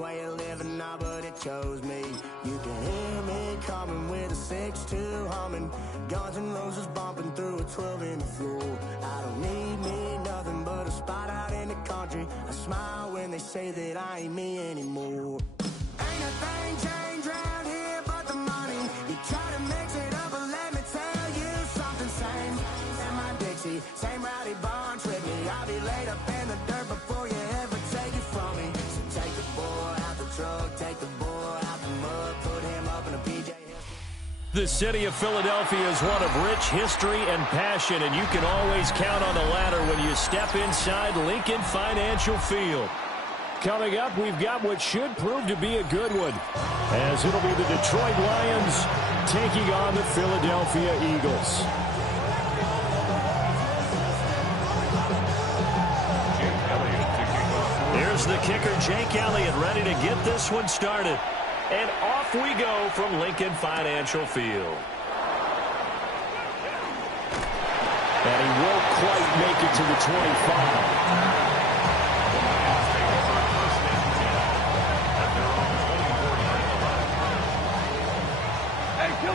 way of living now, but it chose me. You can hear me coming with a 6-2 humming, Guns N' Roses bumping through a 12 in the floor. I don't need me nothing but a spot out in the country. I smile when they say that I ain't me anymore. Ain't a thing changed round here but the money. You try to mix it up, but let me tell you something. Same in my Dixie, same rowdy bunch with me. I'll be laid up in the dirt before you ever take it from me. So take the boy out the truck, take the boy out the mud, put him up in a PJ. The city of Philadelphia is one of rich history and passion, and you can always count on the latter when you step inside Lincoln Financial Field. Coming up, we've got what should prove to be a good one, as it'll be the Detroit Lions taking on the Philadelphia Eagles. Here's the kicker, Jake Elliott, ready to get this one started. And off we go from Lincoln Financial Field. And he won't quite make it to the 25.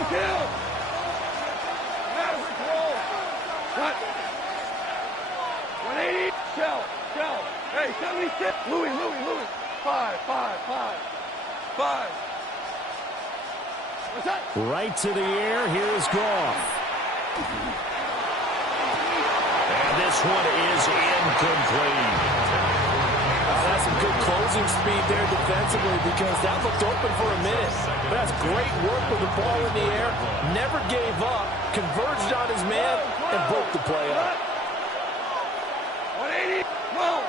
Kill! Maverick roll! Cut! 180! Shell! Hey, 76! Louis! 5! What's that? Right to the air, here's Goff. And this one is incomplete. That's some good closing speed there defensively, because that looked open for a minute. But that's great work with the ball in the air. Never gave up, converged on his man, and broke the play up. 180, 12.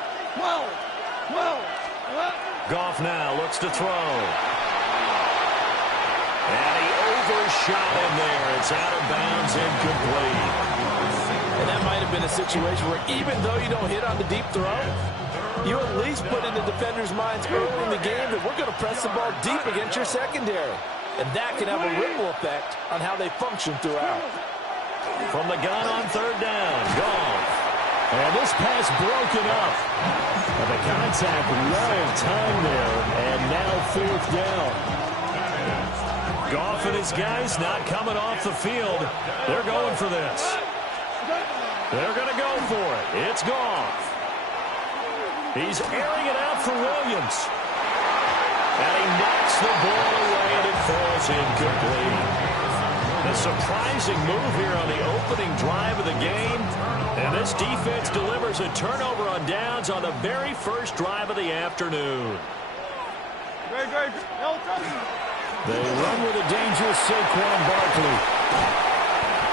Goff now looks to throw. And he overshot him there. It's out of bounds, incomplete. And that might have been a situation where even though you don't hit on the deep throw, you at least put in the defenders' minds early in the game that we're going to press the ball deep against your secondary. And that can have a ripple effect on how they function throughout. From the gun on third down, Goff. And this pass broken up. And the contact well timed there. And now fourth down. Goff and his guys not coming off the field. They're going for this. They're going to go for it. It's Goff. He's airing it out for Williams. And he knocks the ball away, and it falls incomplete. A surprising move here on the opening drive of the game. And this defense delivers a turnover on downs on the very first drive of the afternoon. They run with a dangerous Saquon Barkley.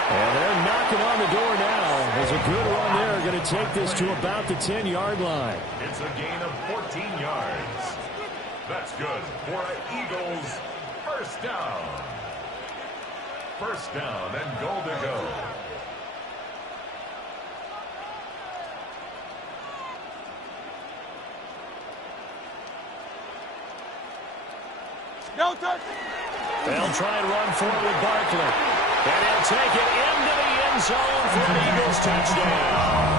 And they're knocking on the door now. There's a good run there. Going to take this to about the 10-yard line. It's a gain of 14 yards. That's good for an Eagles first down. First down and goal to go. No touch. They'll try and run forward with Barkley. And he'll take it into the end zone for an Eagles touchdown.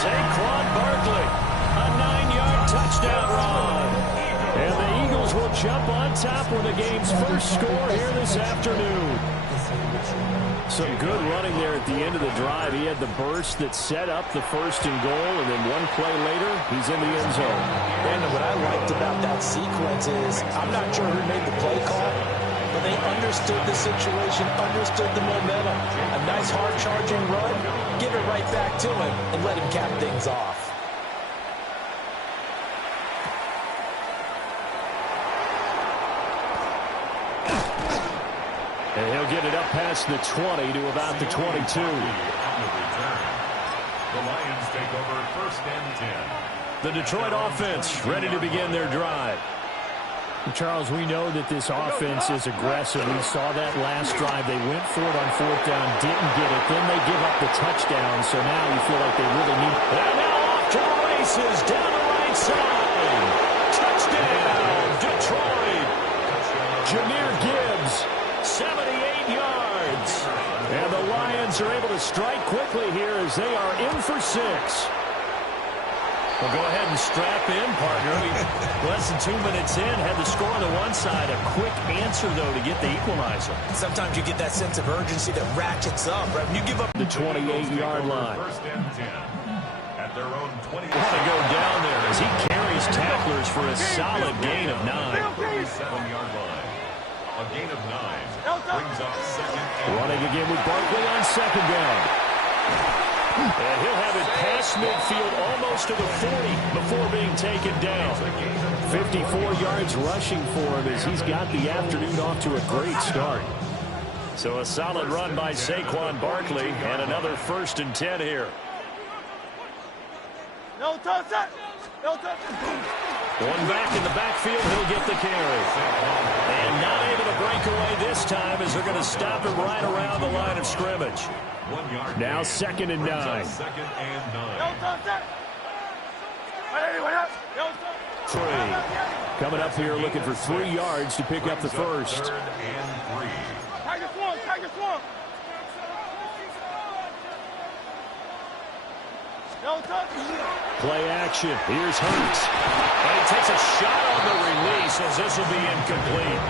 Saquon Barkley, a 9-yard touchdown run. And the Eagles will jump on top with the game's first score here this afternoon. Some good running there at the end of the drive. He had the burst that set up the first and goal, and then one play later, he's in the end zone. And what I liked about that sequence is, I'm not sure who made the play call, but they understood the situation, understood the momentum. A nice hard-charging run, give it right back to him, and let him cap things off. And he'll get it up past the 20 to about the 22. The Lions take over first and 10. The Detroit offense ready to begin their drive. Charles, we know that this offense is aggressive. We saw that last drive. They went for it on fourth down, didn't get it. Then they give up the touchdown, so now you feel like they really need it. And now off to the races, down the right side. Touchdown, Detroit. Jahmyr Gibbs, 78 yards. And the Lions are able to strike quickly here as they are in for 6. Well, go ahead and strap in, partner. Less than 2 minutes in, had the score on the one side. A quick answer, though, to get the equalizer. Sometimes you get that sense of urgency that ratchets up, right? When you give up the 28-yard line. First and 10 at their own 20. Want to go down there as he carries tacklers for a solid gain of 9. 37-yard line. A gain of 9 brings up second. Running again with Barkley on second down. And he'll have it past midfield almost to the 40 before being taken down. 54 yards rushing for him as he's got the afternoon off to a great start. So a solid run by Saquon Barkley and another 1st and 10 here. No touch that. No touch. One back in the backfield, he'll get the carry. And not able to break away this time as they're going to stop him right around the line of scrimmage. 1 yard. Now 2nd and 9. Second and 9. No touch that. No touch. 3. Coming up here looking for 3 yards to pick up the first. 3rd and 3. Tiger swamp. Tiger swamp. No touch. Play action. Here's Hurts. And he takes a shot on the release as this will be incomplete.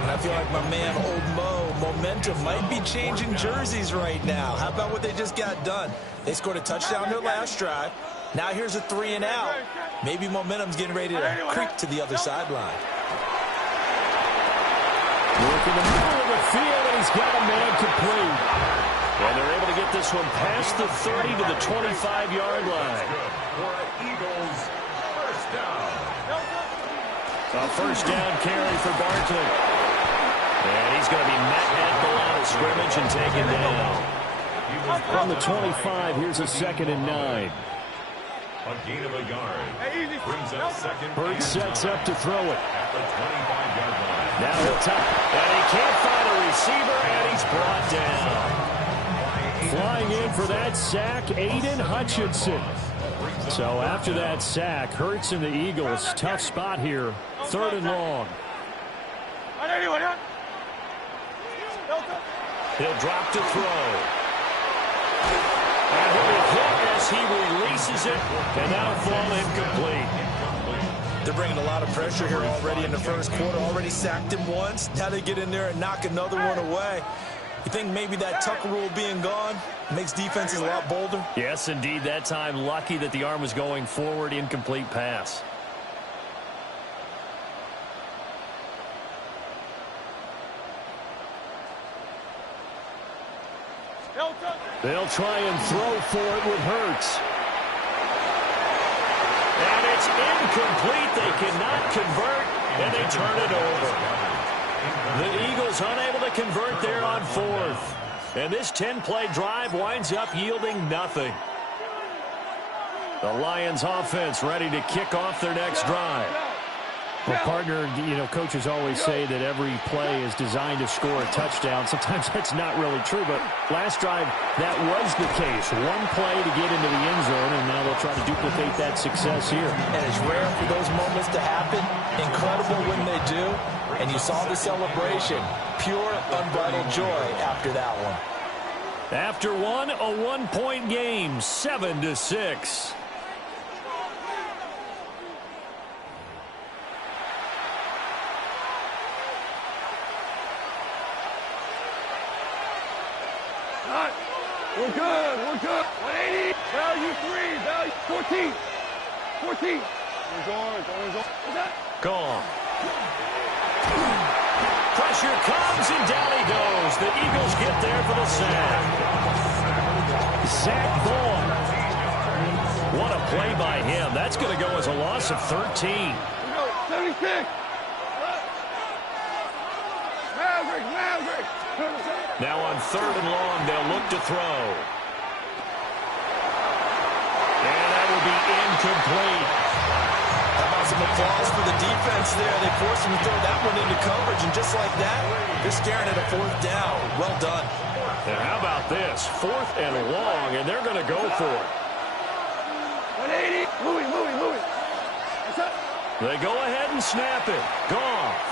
And I feel like my man, Old Mo, momentum might be changing jerseys right now. How about what they just got done? They scored a touchdown their last drive. Now here's a 3 and out. Maybe momentum's getting ready to creep to the other sideline. Work in the middle of the field, and he's got a man complete. And they're able to get this one past the 30 to the 25-yard line. For Eagles, first down. A first down carry for Barkley. And he's going to be met at the line of scrimmage and taken down. From the 25, here's a 2nd and 9. A gain of a yard. Brings up second. Hurts sets up to throw it. At the 25-yard line. Now he'll top. And he can't find a receiver, and he's brought down. Flying in for that sack, Aiden Hutchinson. So after that sack, Hurts and the Eagles, tough spot here. 3rd and long. He'll drop to throw. And he'll be hit as he releases it, and that'll fall incomplete. They're bringing a lot of pressure here already in the first quarter. Already sacked him once. Now they get in there and knock another one away. You think maybe that Tucker rule being gone makes defenses a lot bolder? Yes, indeed. That time, lucky that the arm was going forward. Incomplete pass. They'll try and throw for it with Hurts. And it's incomplete. They cannot convert, and they turn it over. The Eagles unable to convert there on 4th. And this 10-play drive winds up yielding nothing. The Lions offense ready to kick off their next drive. Well, partner, you know, coaches always say that every play is designed to score a touchdown. Sometimes that's not really true, but last drive, that was the case. One play to get into the end zone, and now they'll try to duplicate that success here. And it's rare for those moments to happen. Incredible when they do. And you saw the celebration. Pure, unbridled joy after that one. After one, a one-point game, 7-6. We're good. We're good. 180. Value 3. Value 14. 14. What's that? Gone. Pressure comes, and down he goes. The Eagles get there for the sack. Zach Vaughn. What a play by him. That's going to go as a loss of 13. 76. Maverick. Now on 3rd and long, they'll look to throw. And that will be incomplete. How about some applause for the defense there? They forced him to throw that one into coverage, and just like that, they're staring at a 4th down. Well done. And how about this? 4th and long, and they're going to go for it. 180. Louis. They go ahead and snap it. Goff.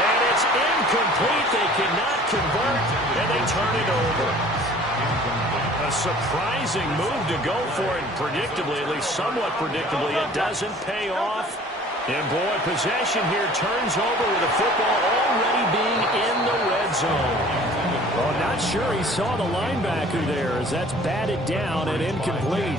And it's incomplete. They cannot convert, and they turn it over. A surprising move to go for it, predictably, at least somewhat predictably. It doesn't pay off. And, boy, possession here turns over with the football already being in the red zone. Well, not sure he saw the linebacker there as that's batted down and incomplete.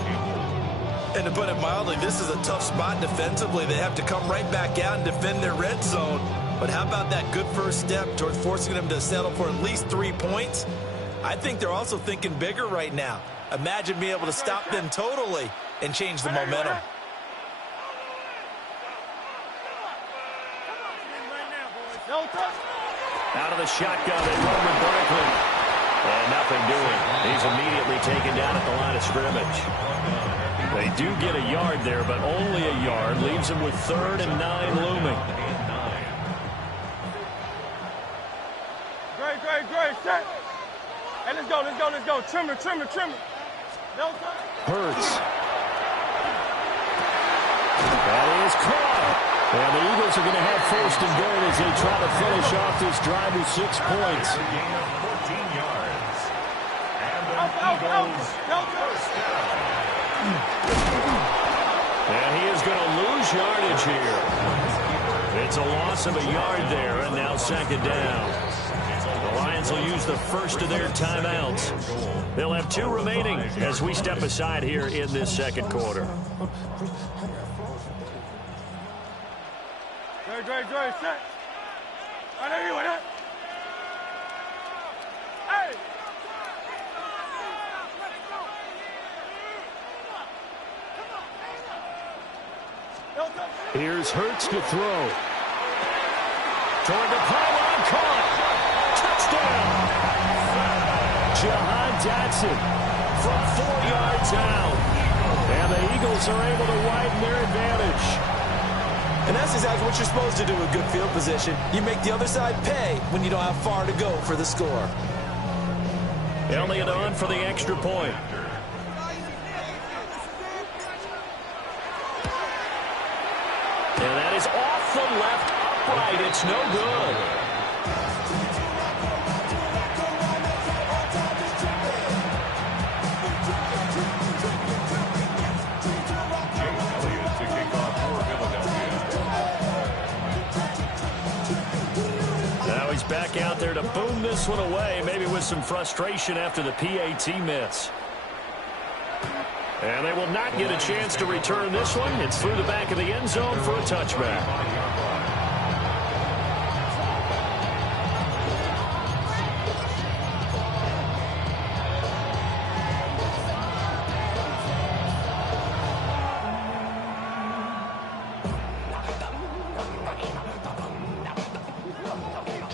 And to put it mildly, this is a tough spot defensively. They have to come right back out and defend their red zone. But how about that good first step towards forcing them to settle for at least 3 points? I think they're also thinking bigger right now. Imagine being able to stop them totally and change the momentum. Out of the shotgun at Roman Barkley. And nothing doing. He's immediately taken down at the line of scrimmage. They do get a yard there, but only a yard. Leaves him with 3rd and 9 looming. Great, set. Hey, let's go. Trimmer. Hurts. That is caught. And the Eagles are going to have 1st and goal as they try to finish off this drive with 6 points. A gain of 14 yards. And the Eagles first down. And he is going to lose yardage here. It's a loss of a yard there, and now 2nd down. The Lions will use the first of their timeouts. They'll have 2 remaining as we step aside here in this 2nd quarter. Great, set. Right there, you it. Hey! Here's Hurts to throw. Toward the pylon, caught. Touchdown. Jahan Dotson from 4 yards out. And the Eagles are able to widen their advantage. And that's exactly what you're supposed to do with good field position. You make the other side pay when you don't have far to go for the score. Elliott on for the extra point. And that is off the left upright. It's no good. Back out there to boom this one away, maybe with some frustration after the PAT miss. And they will not get a chance to return this one. It's through the back of the end zone for a touchback.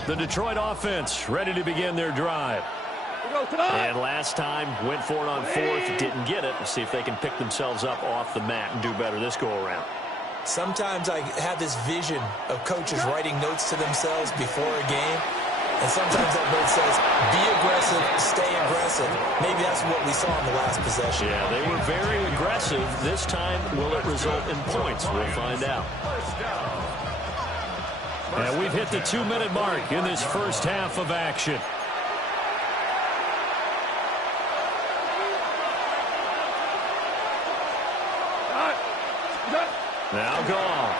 The Detroit offense ready to begin their drive. And last time went for it on 4th, didn't get it. Let's see if they can pick themselves up off the mat and do better this go around. Sometimes I have this vision of coaches writing notes to themselves before a game. And sometimes that note says, be aggressive, stay aggressive. Maybe that's what we saw in the last possession. Yeah, they were very aggressive. This time, will it result in points? We'll find out. And we've hit the 2-minute mark in this first half of action. Now Goff.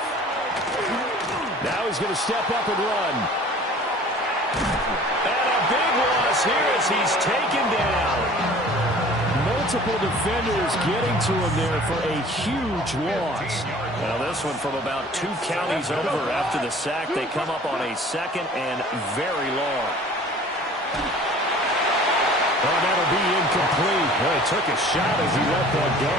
Now he's going to step up and run. And a big loss here as he's taken down. Multiple defenders getting to him there for a huge loss. Now this one from about 2 counties over after the sack. They come up on a 2nd and very long. Oh, that'll be incomplete. Well, he took a shot as he let that go.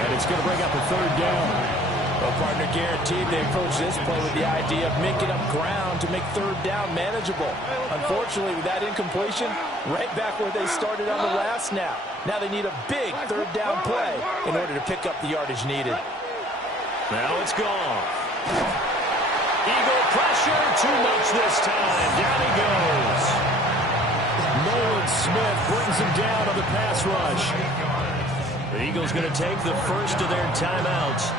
And it's going to bring up a 3rd down. Well, partner, guaranteed they approach this play with the idea of making up ground to make 3rd down manageable. Unfortunately, with that incompletion, right back where they started on the last snap. Now they need a big 3rd down play in order to pick up the yardage needed. Now it's gone. Eagle pressure, too much this time. Down he goes. Nolan Smith brings him down on the pass rush. The Eagles going to take the first of their timeouts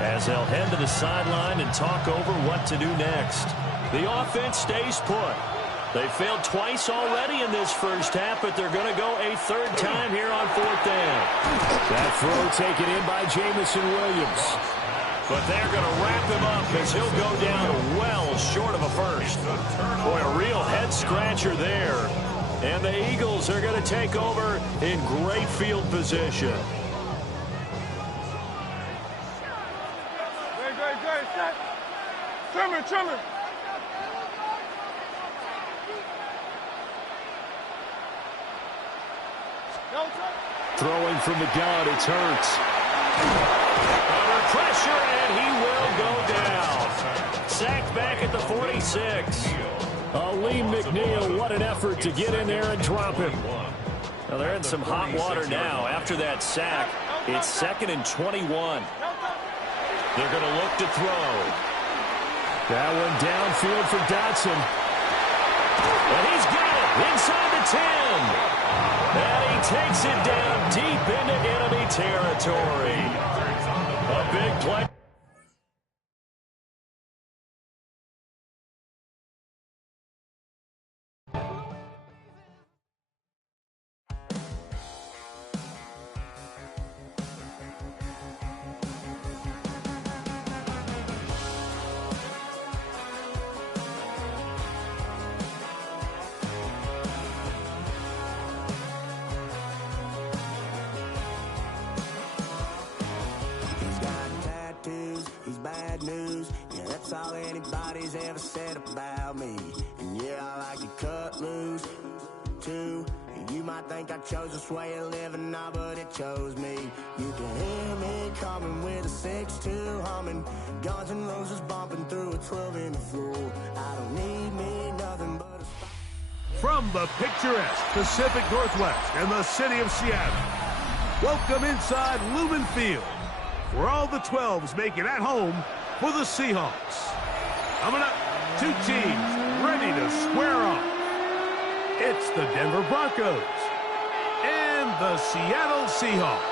as they'll head to the sideline and talk over what to do next. The offense stays put. They failed twice already in this first half, but they're going to go a third time here on fourth down. That throw taken in by Jamison Williams. But they're going to wrap him up as he'll go down well short of a first. Boy, a real head-scratcher there. And the Eagles are going to take over in great field position. Great, set. Trimmer. Throwing from the gun, it's Hurts. Under pressure, and he will go down. Sacked back at the 46. Lee McNeil, what an effort to get in there and drop him. Well, they're in some hot water now. After that sack, it's 2nd and 21. They're going to look to throw. That one downfield for Dotson. And he's got it inside the 10. And he takes it down deep into enemy territory. A big play. Bad news, yeah, that's all anybody's ever said about me. And yeah, I like to cut loose too. You might think I chose this way of living now, but it chose me. You can hear me coming with a 6-2 humming, Guns N' Roses bumping through a 12 in the floor. I don't need me nothing but a... From the picturesque Pacific Northwest and the city of Seattle, welcome inside Lumen Field, where all the 12s make it at home for the Seahawks. Coming up, two teams ready to square off. It's the Denver Broncos and the Seattle Seahawks.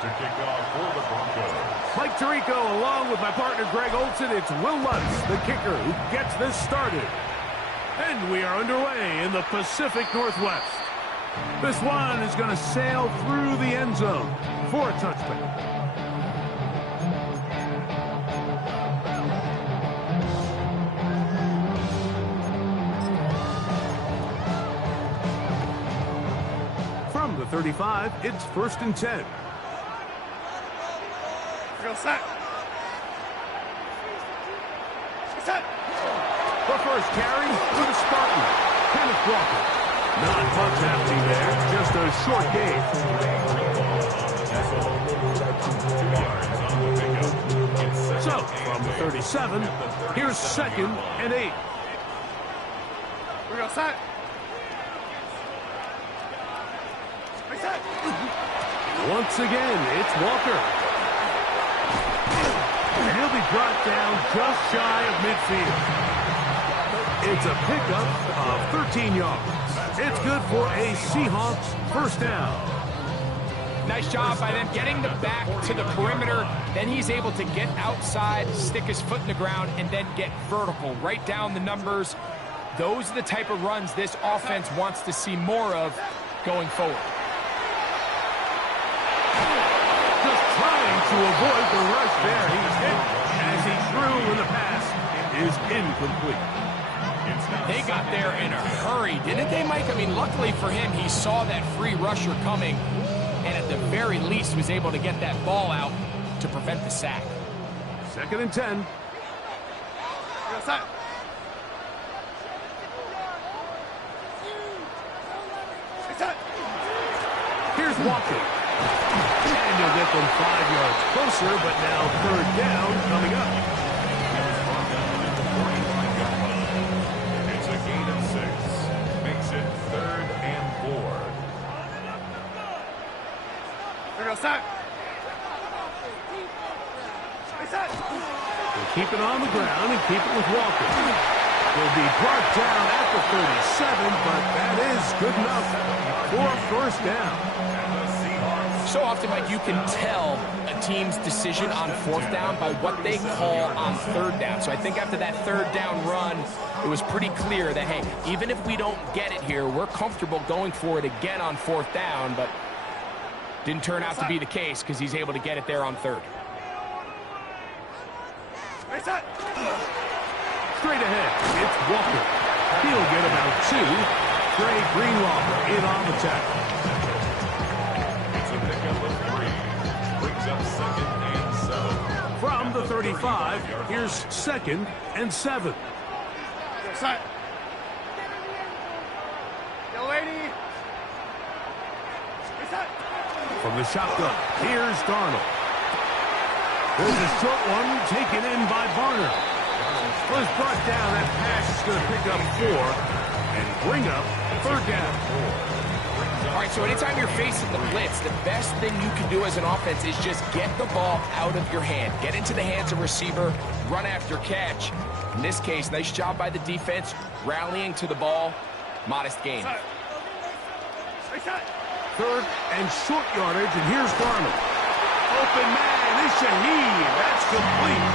To kick off for the Broncos. Mike Tirico along with my partner Greg Olson. It's Will Lutz, the kicker, who gets this started. And we are underway in the Pacific Northwest. This one is going to sail through the end zone for a touchback. From the 35, it's 1st and 10. Set. The first carry for the Spartan, Kenneth Walker. Not much happening there, just a short game. So, from the 37, here's 2nd and 8. We go set. Once again, it's Walker. And he'll be brought down just shy of midfield. It's a pickup of 13 yards. It's good for a Seahawks first down. Nice job by them getting the back to the perimeter. Then he's able to get outside, stick his foot in the ground, and then get vertical. Right down the numbers. Those are the type of runs this offense wants to see more of going forward. To avoid the rush there. He's hit as he threw when the pass is incomplete. They got there in a hurry, didn't they, Mike? I mean, luckily for him, he saw that free rusher coming and at the very least was able to get that ball out to prevent the sack. 2nd and 10. Here's Walker. And he'll get them 5 yards closer, but now 3rd down coming up. It's a gain of 6. Makes it 3rd and 4. We go set. They'll keep it on the ground and keep it with Walker. Will be brought down at the 37, but that is good enough for a first down. So often, Mike, you can tell a team's decision on fourth down by what they call on third down. So I think after that third down run, it was pretty clear that, hey, even if we don't get it here, we're comfortable going for it again on fourth down, but didn't turn out to be the case because he's able to get it there on third. Straight ahead, it's Walker. He'll get about 2. Trey Greenlaw in on the tackle. It's a pickup of 3. Brings up 2nd and 7. From the 35, here's 2nd and 7. Yo, lady. From the shotgun, here's Darnold. There's a short one taken in by Varner. Was brought down. That pass is going to pick up 4 and bring up third down. All right, so anytime you're facing the blitz, the best thing you can do as an offense is just get the ball out of your hand. Get into the hands of receiver, run after catch. In this case, nice job by the defense, rallying to the ball. Modest gain. Third and short yardage, and here's Darnold. Open man is Shaheed. That's complete.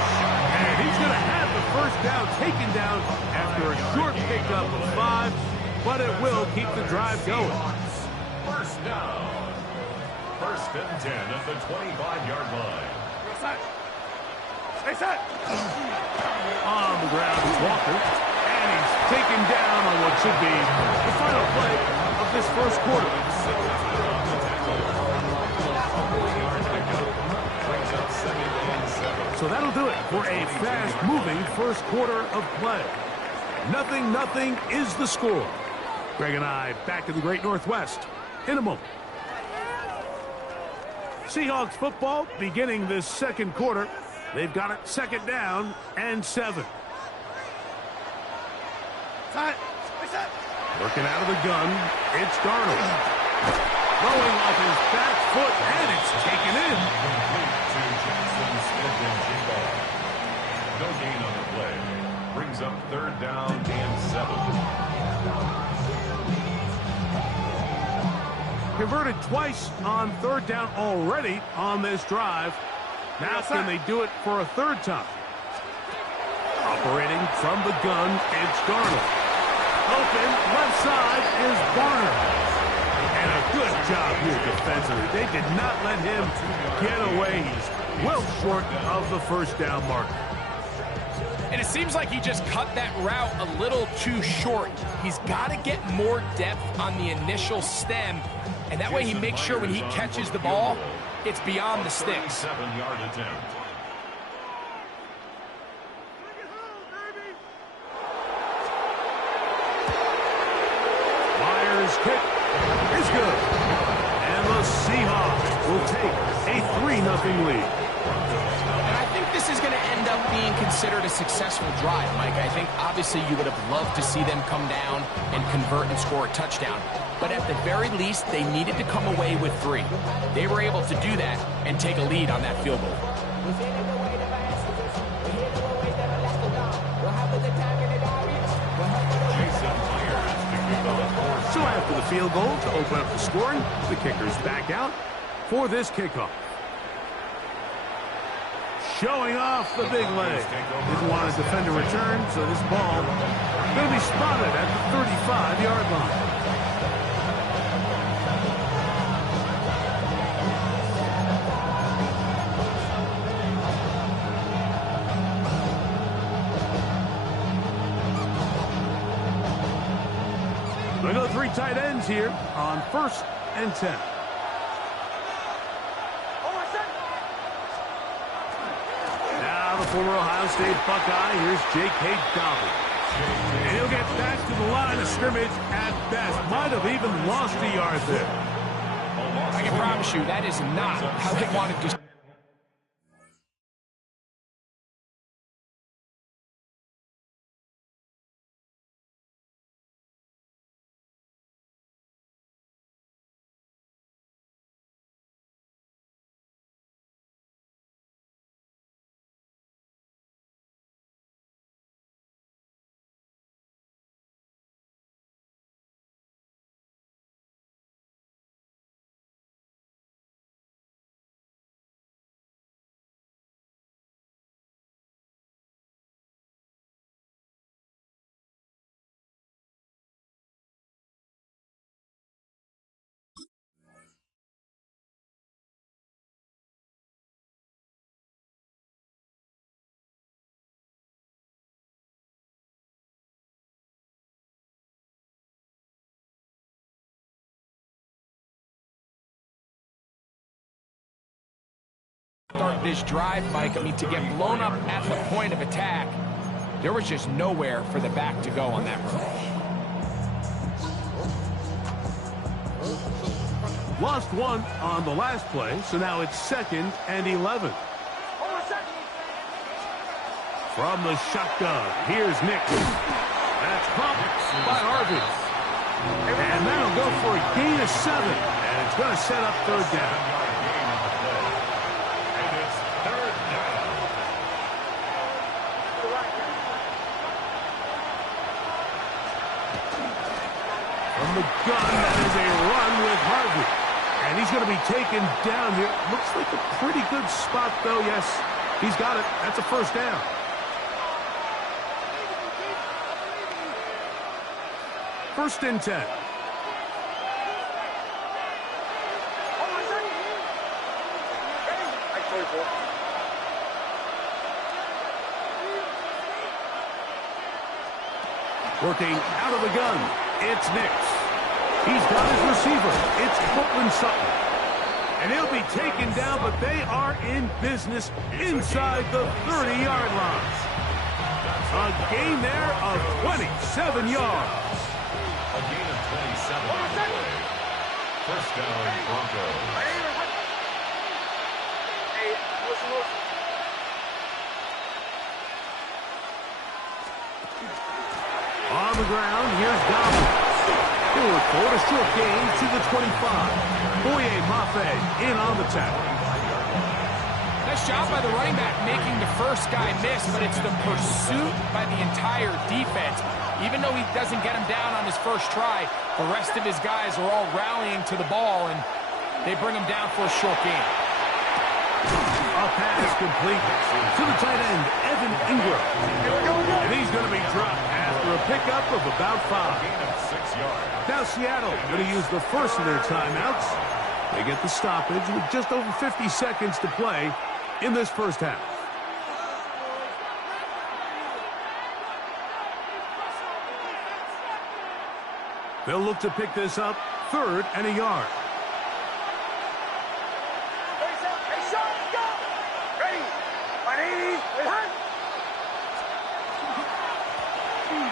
And he's going to have the first down taken down after a short pickup of 5, but it will keep the drive going. First down. 1st and 10 at the 25-yard line. On the ground is Walker, and he's taken down on what should be the final play of this first quarter. So that'll do it for a fast-moving first quarter of play. 0-0 is the score. Greg and I back in the Great Northwest in a moment. Seahawks football beginning this second quarter. They've got it 2nd down and 7. Working out of the gun, it's Darnold. Throwing off his back foot, and it's taken in. No gain on the play. Brings up 3rd down and 7. Converted twice on 3rd down already on this drive. Now can they do it for a 3rd time? Operating from the gun, it's Darnold. Open, left side is Varner. And a good job here defensively. They did not let him get away. He's well short of the first down marker. And it seems like he just cut that route a little too short. He's got to get more depth on the initial stem, and that way he makes sure when he catches the ball, it's beyond the sticks. 7-yard attempt. Myers' kick is good. And the Seahawks will take a 3-0 lead. And I think this is going to end up being considered a successful drive, Mike. I think obviously you would have loved to see them come down and convert and score a touchdown. But at the very least, they needed to come away with 3. They were able to do that and take a lead on that field goal. So after the field goal to open up the scoring, the kicker's back out for this kickoff. Showing off the big leg. Didn't want his defender return, so this ball going to be spotted at the 35-yard line. They go 3 tight ends here on 1st and 10. Now the former Ohio State Buckeye, here's J.K. Dobbins. And he'll get back to the line of scrimmage at best. Might have even lost a yard there. I can promise you that is not how they wanted to start this drive, Mike. I mean, to get blown up at the point of attack, there was just nowhere for the back to go on that run. Lost one on the last play, so now it's 2nd and 11. From the shotgun, here's Nick. That's pumped by Harvey. And that'll go for a gain of 7. And it's going to set up 3rd down. And it's 3rd down. From the gun, that is a run with Harvey. And he's going to be taken down here. Looks like a pretty good spot, though. Yes, he's got it. That's a 1st down. 1st and 10. Working out of the gun, it's Nix. He's got his receiver. It's Courtland Sutton. And he'll be taken down, but they are in business inside the 30-yard line. A gain there of 27 yards. A gain of 27 on the play. 1st down, Broncos. On the ground, here's Dobbins. He'll record a short gain to the 25. Boye Mafe in on the tackle. Nice job by the running back making the first guy miss, but it's the pursuit by the entire defense. Even though he doesn't get him down on his first try, the rest of his guys are all rallying to the ball, and they bring him down for a short gain. A pass complete to the tight end, Evan Ingram. And he's going to be dropped after a pickup of about 5. Gain of 6 yards. Now Seattle going to use the first of their timeouts. They get the stoppage with just over 50 seconds to play in this first half. They'll look to pick this up, 3rd and a yard.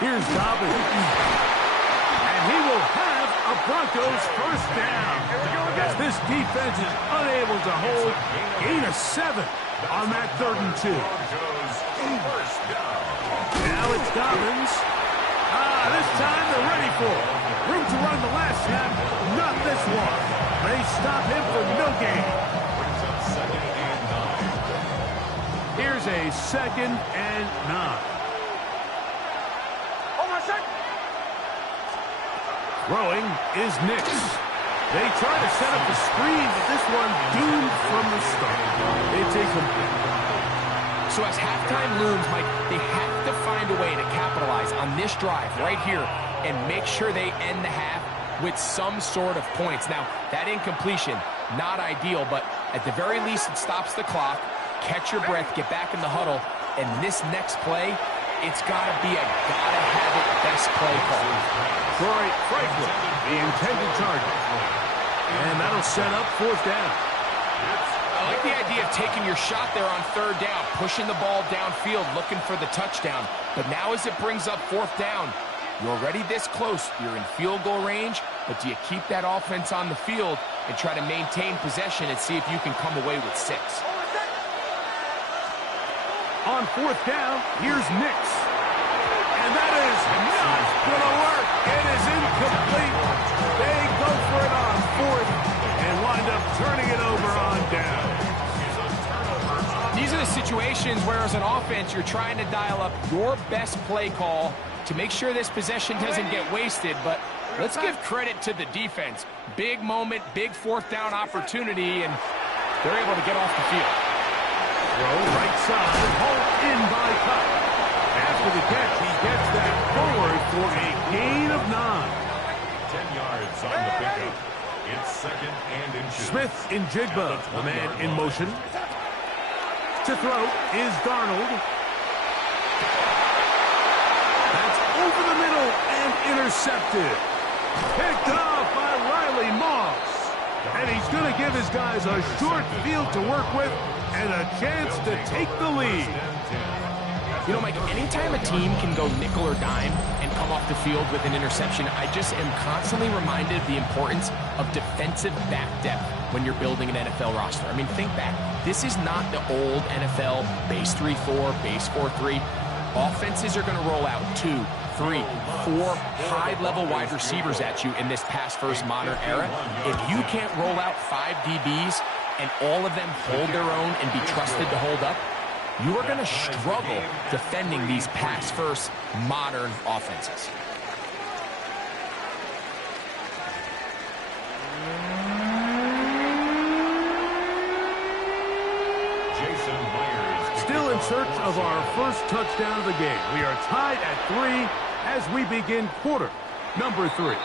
Here's Dobbins. And he will have a Broncos 1st down. As this defense is unable to hold, gain of 7 on that 3rd and 2. Now it's Dobbins. This time they're ready for it. Room to run the last snap, not this one. They stop him for no gain. Brings up 2nd and 9. Here's a 2nd and 9. Throwing is Nix. They try to set up a screen, but this one doomed from the start. It's incomplete. So as halftime looms, Mike, they have to find a way to capitalize on this drive right here and make sure they end the half with some sort of points. Now, that incompletion, not ideal, but at the very least, it stops the clock. Catch your breath, get back in the huddle, and this next play, it's got to be a gotta-have-it best play call. Troy Franklin, the intended target. And that'll set up 4th down. I like the idea of taking your shot there on 3rd down, pushing the ball downfield, looking for the touchdown. But now as it brings up 4th down, you're already this close. You're in field goal range, but do you keep that offense on the field and try to maintain possession and see if you can come away with 6? On 4th down, here's Nix. And that is not going to work. It is incomplete. They go for it on 4th and wind up turning it over on down. These are the situations where as an offense you're trying to dial up your best play call to make sure this possession doesn't get wasted, but let's give credit to the defense. Big moment, big 4th down opportunity, and they're able to get off the field. Throw right side, hauled in by Cup. After the catch, he gets that forward for a gain of 9. 10 yards on the pickup. It's 2nd and inches. Smith in Jigba, the man in motion. To throw is Darnold. That's over the middle and intercepted. Picked off by Riley Moss. And he's going to give his guys a short field to work with and a chance to take the lead. You know, Mike, anytime a team can go nickel or dime and come off the field with an interception, I just am constantly reminded of the importance of defensive back depth when you're building an NFL roster. I mean, think back. This is not the old NFL base 3-4, base 4-3. Offenses are going to roll out 2, 3, 4 high-level wide receivers at you in this pass-first modern era. If you can't roll out 5 DBs and all of them hold their own and be trusted to hold up, you are going to struggle defending these pass-first modern offenses. Still in search of our first touchdown of the game. We are tied at 3 as we begin quarter number 3.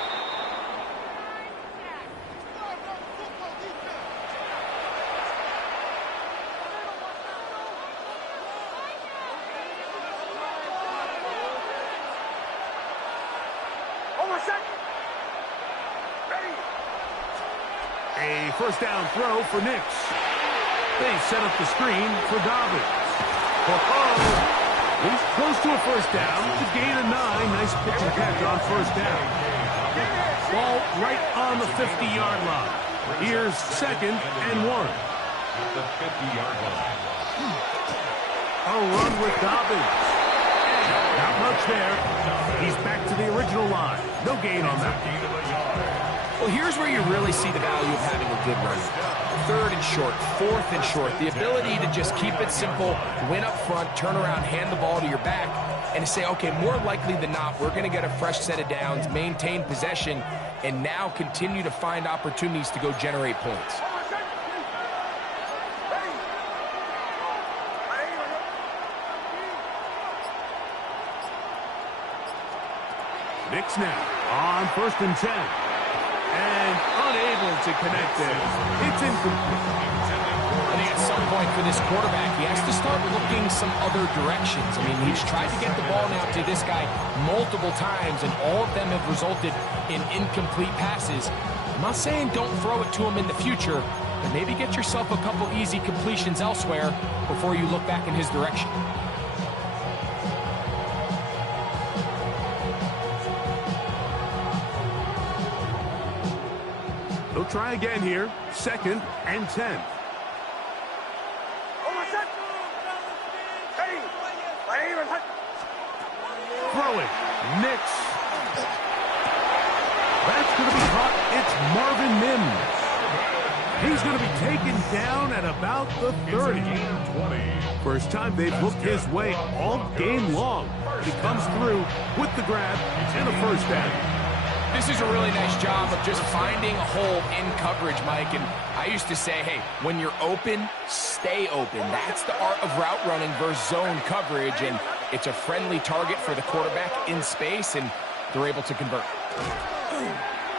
A first down throw for Nix. They set up the screen for Dobbins. He's close to a first down. To gain a 9. Nice pitch and catch on first down. Ball right on the 50-yard line. Here's 2nd and 1. At the 50-yard line. A run with Dobbins. Not much there. He's back to the original line. No gain on that. Well, here's where you really see the value of having a good run. 3rd and short, 4th and short. The ability to just keep it simple, win up front, turn around, hand the ball to your back, and to say, okay, more likely than not, we're going to get a fresh set of downs, maintain possession, and now continue to find opportunities to go generate points. Nix now on 1st and 10. And unable to connect it. It's incomplete. I think at some point for this quarterback, he has to start looking some other directions. I mean, he's tried to get the ball now to this guy multiple times, and all of them have resulted in incomplete passes. I'm not saying don't throw it to him in the future, but maybe get yourself a couple easy completions elsewhere before you look back in his direction. They'll try again here. 2nd and 10. Throwing. Nix. That's going to be caught. It's Marvin Mims. He's going to be taken down at about the 30. First time they've looked his way all game long. He comes through with the grab and a first down. This is a really nice job of just finding a hole in coverage, Mike. And I used to say, hey, when you're open, stay open. That's the art of route running versus zone coverage. And it's a friendly target for the quarterback in space, and they're able to convert.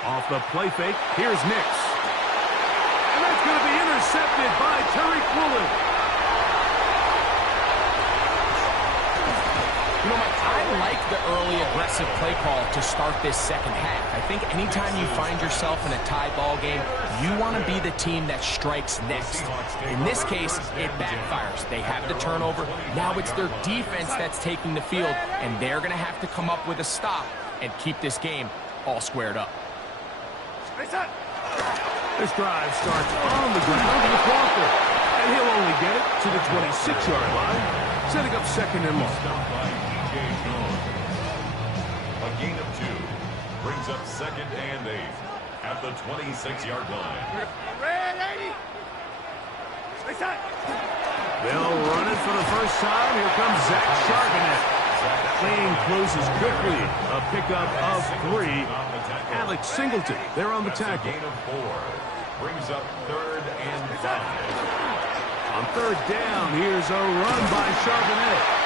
Off the play fake, here's Nix. And that's going to be intercepted by Tariq Woolen. You know, Mike, I like the early aggressive play call to start this second half. I think anytime you find yourself in a tie ball game, you want to be the team that strikes next. In this case, it backfires. They have the turnover. Now it's their defense that's taking the field, and they're going to have to come up with a stop and keep this game all squared up. This drive starts on the ground with Walker, and he'll only get it to the 26-yard line, setting up 2nd and 1. A gain of 2 brings up 2nd and 8 at the 26-yard line. They'll run it for the first time. Here comes Zach Charbonnet. That lane closes quickly. A pickup of 3. Alex Singleton, they're on the tackle. A gain of 4 brings up 3rd and 5. On 3rd down, here's a run by Charbonnet.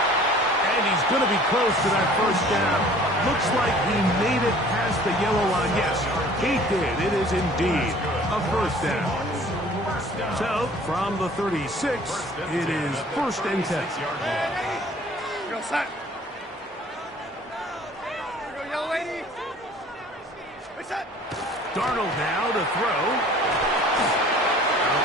And he's going to be close to that first down. Looks like he made it past the yellow line. Yes, he did. It is indeed a first down. So, from the 36, it is 1st and 10. Darnold now to throw.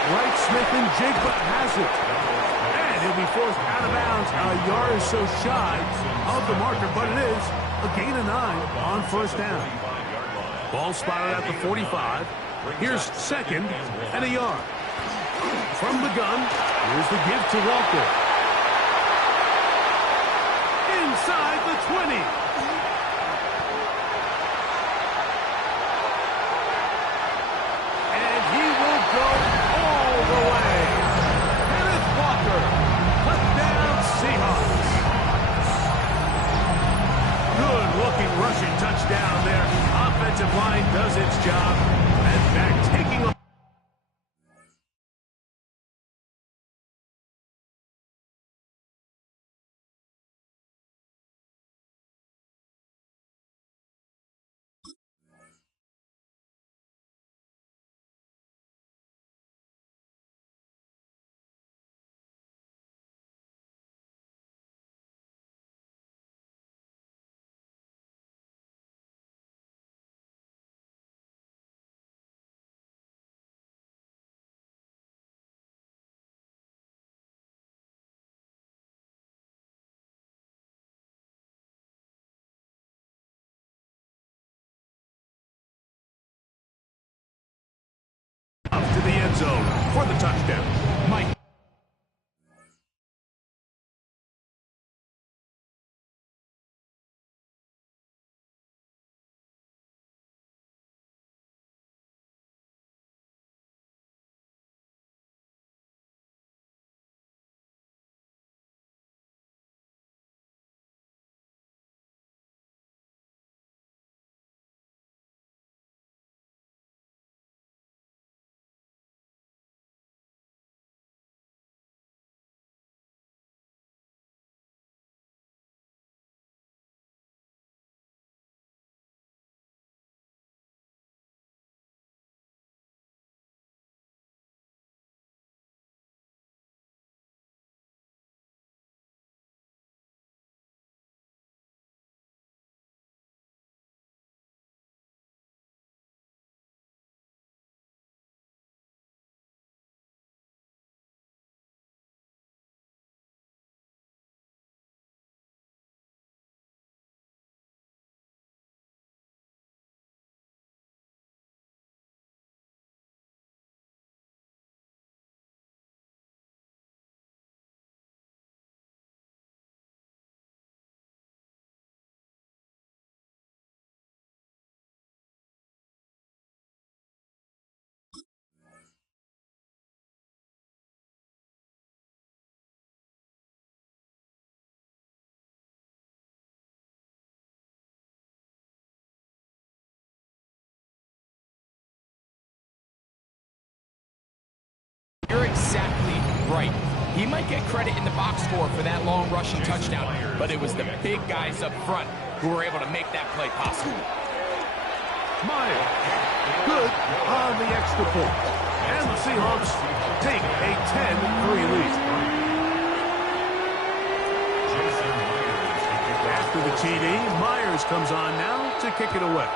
Jigba has it. And he'll be forced out of bounds a yard or so shy of the marker, but it is a gain of 9 on first down. Ball spotted at the 45. Here's second and a yard. From the gun, here's the give to Walker. Inside the 20. And he will go all the way. Kenneth Walker, touchdown Seahawks. Good-looking rushing touchdown there. Offensive line does its job. And back taking off. To the end zone for the touchdown. Mike. You're exactly right. He might get credit in the box score for that long rushing touchdown, but it was the big guys up front who were able to make that play possible. Myers, good on the extra point. And the Seahawks take a 10-3 lead. After the TD, Myers comes on now to kick it away.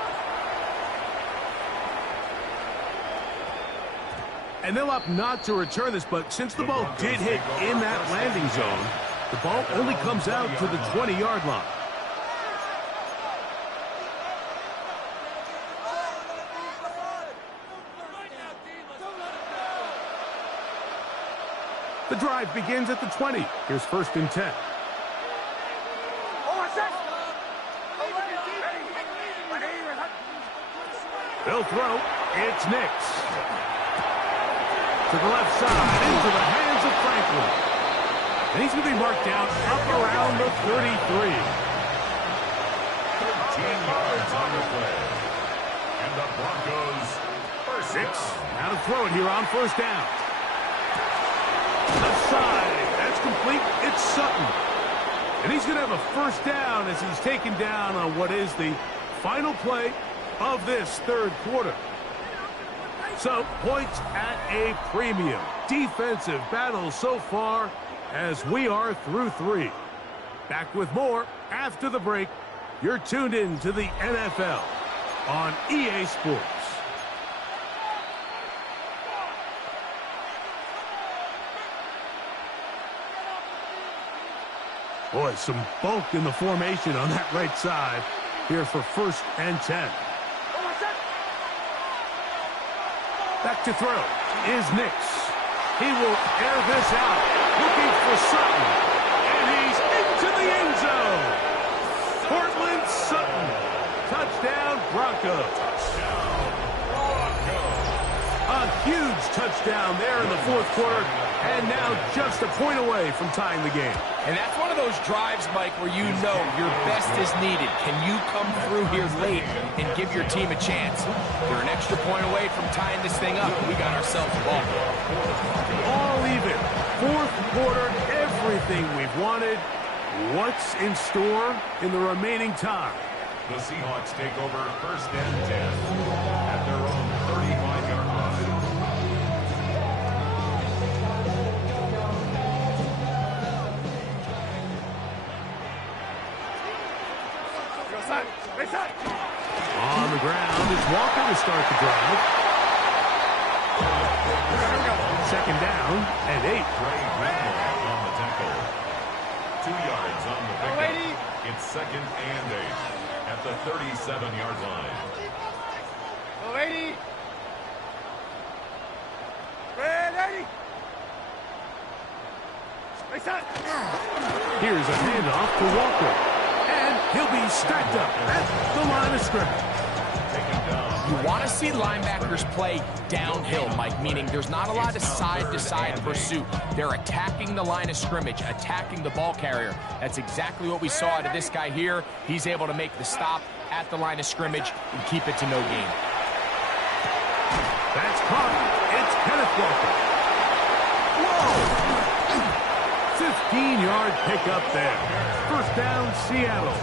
And they'll opt not to return this, but since the ball did hit in that landing zone, the ball only comes out to the 20-yard line. The drive begins at the 20. Here's first and 10. They'll throw. It's Nix. To the left side, into the hands of Franklin. And he's going to be marked down up around the 33. 13 yards on the play. And the Broncos first. Nix, now to throw it here on first down. Left side, that's complete. It's Sutton. And he's going to have a first down as he's taken down on what is the final play of this third quarter. So, points at a premium. Defensive battle so far as we are through 3. Back with more after the break. You're tuned in to the NFL on EA Sports. Boy, some bulk in the formation on that right side here for 1st and 10. Back to throw is Nix. He will air this out, looking for Sutton, and he's into the end zone. Portland Sutton, touchdown Broncos. A huge touchdown there in the 4th quarter, and now just a point away from tying the game. And that's one of those drives, Mike, where you know your best is needed. Can you come through here late and give your team a chance? You're an extra point away from tying this thing up, and we got ourselves a ball. All even. 4th quarter, everything we've wanted. What's in store in the remaining time? The Seahawks take over 1st and 10 at their own 35-yard line. On the ground, it's Walker to start the drive. 2nd down and 8. On the tackle. 2 yards on the pickup. It's 2nd and 8 at the 37-yard line. Here's a handoff to Walker. And he'll be stacked up at the line of scrimmage. You want to see linebackers play downhill, Mike, meaning there's not a lot of side-to-side pursuit. They're attacking the line of scrimmage, attacking the ball carrier. That's exactly what we saw out of this guy here. He's able to make the stop at the line of scrimmage and keep it to no gain. That's caught. It's Kenneth Walker. Whoa! 15-yard pickup there. 1st down, Seattle.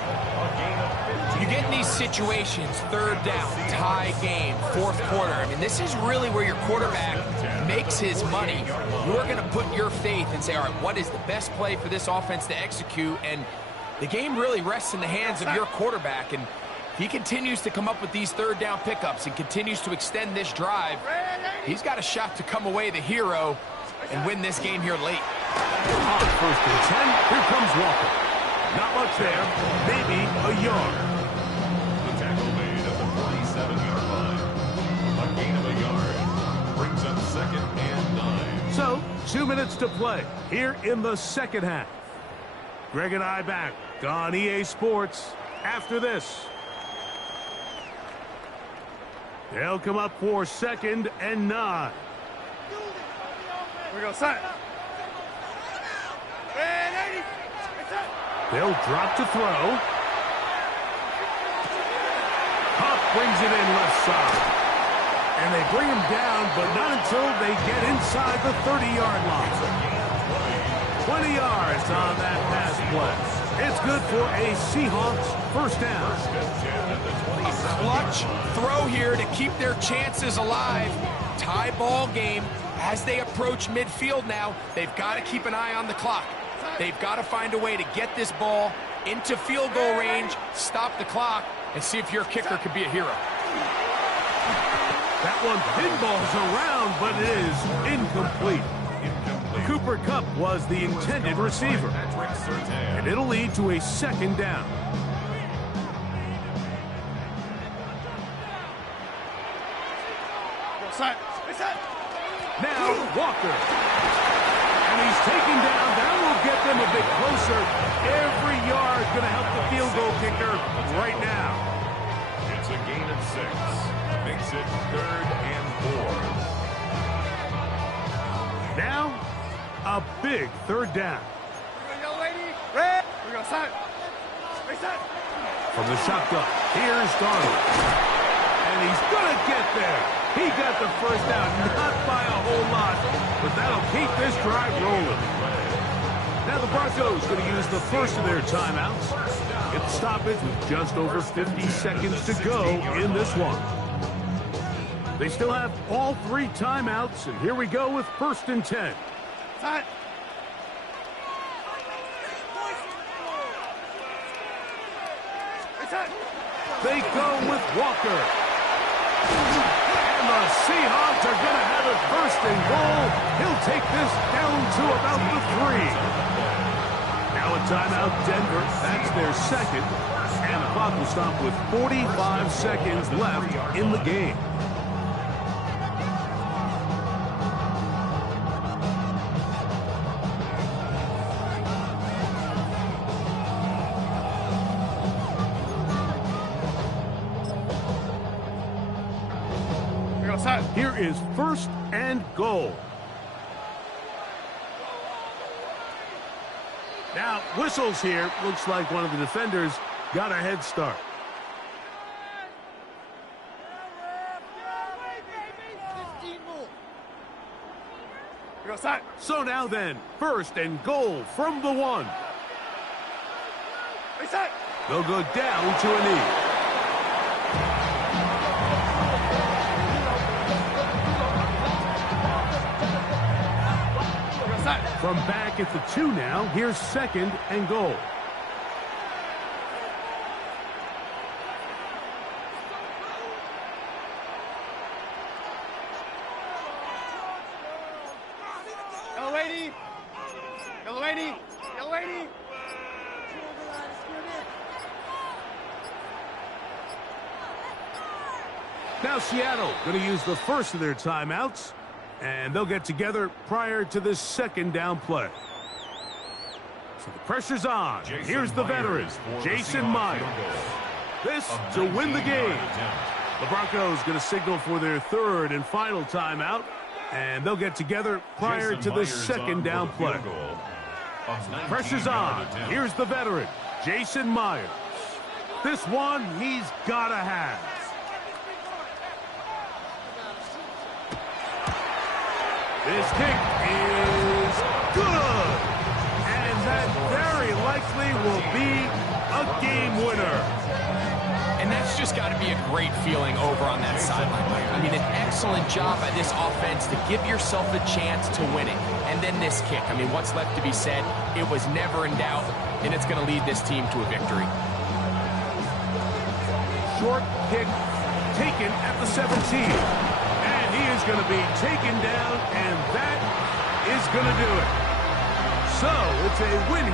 You get in these situations, 3rd down, tie game, 4th quarter. I mean, this is really where your quarterback makes his money. You're going to put your faith and say, all right, what is the best play for this offense to execute? And the game really rests in the hands of your quarterback. And he continues to come up with these 3rd down pickups and continues to extend this drive. He's got a shot to come away the hero and win this game here late. On 1st and 10, here comes Walker. Not much there, maybe a yard. The tackle made at the 47-yard line. A gain of a yard brings up 2nd and 9. So, 2 minutes to play here in the 2nd half. Greg and I back on EA Sports after this. They'll come up for 2nd and 9. We go, son. They'll drop to throw. Huff brings it in left side. And they bring him down, but not until they get inside the 30-yard line. 20 yards on that pass play. It's good for a Seahawks 1st down. Clutch throw here to keep their chances alive. Tie ball game. As they approach midfield now, they've got to keep an eye on the clock. They've got to find a way to get this ball into field goal range, stop the clock, and see if your kicker could be a hero. That one pinballs around, but it is incomplete. Cooper Kupp was the intended receiver. And it'll lead to a 2nd down. Now Walker. And he's taken down. That will get them a bit closer. Every yard going to help the field goal kicker right now. It's a gain of 6. Makes it 3rd and 4. Now, a big 3rd down. From the shotgun, here's Darnold. And he's going to get there. He got the 1st down, not by a whole lot, but that'll keep this drive rolling. Now the Broncos going to use the 1st of their timeouts. Get the stoppage with just over 50 seconds to go in this one. They still have all 3 timeouts, and here we go with 1st and 10. They go with Walker. And the Seahawks are going to have it 1st and goal. He'll take this down to about the 3. Now a timeout, Denver. That's their second. And the clock will stop with 45 seconds left in the game. Here is first and goal. Now, whistles here. Looks like one of the defenders got a head start. So now then, first and goal from the 1. They'll go down to a knee. From back at the 2 now, here's second and goal. Yellow 80. Yellow 80. Yellow 80. Now Seattle going to use the first of their timeouts. And they'll get together prior to this second down play. So the pressure's on. Here's the veteran, Jason Myers. This to win the game. The Broncos going to signal for their third and final timeout. And they'll get together prior to this second down play. Pressure's on. Here's the veteran, Jason Myers. This one he's got to have. This kick is good. And that very likely will be a game winner. And that's just got to be a great feeling over on that sideline. I mean, an excellent job by this offense to give yourself a chance to win it. And then this kick. I mean, what's left to be said? It was never in doubt, and it's going to lead this team to a victory. Short kick taken at the 17. He is going to be taken down, and that is going to do it. So it's a win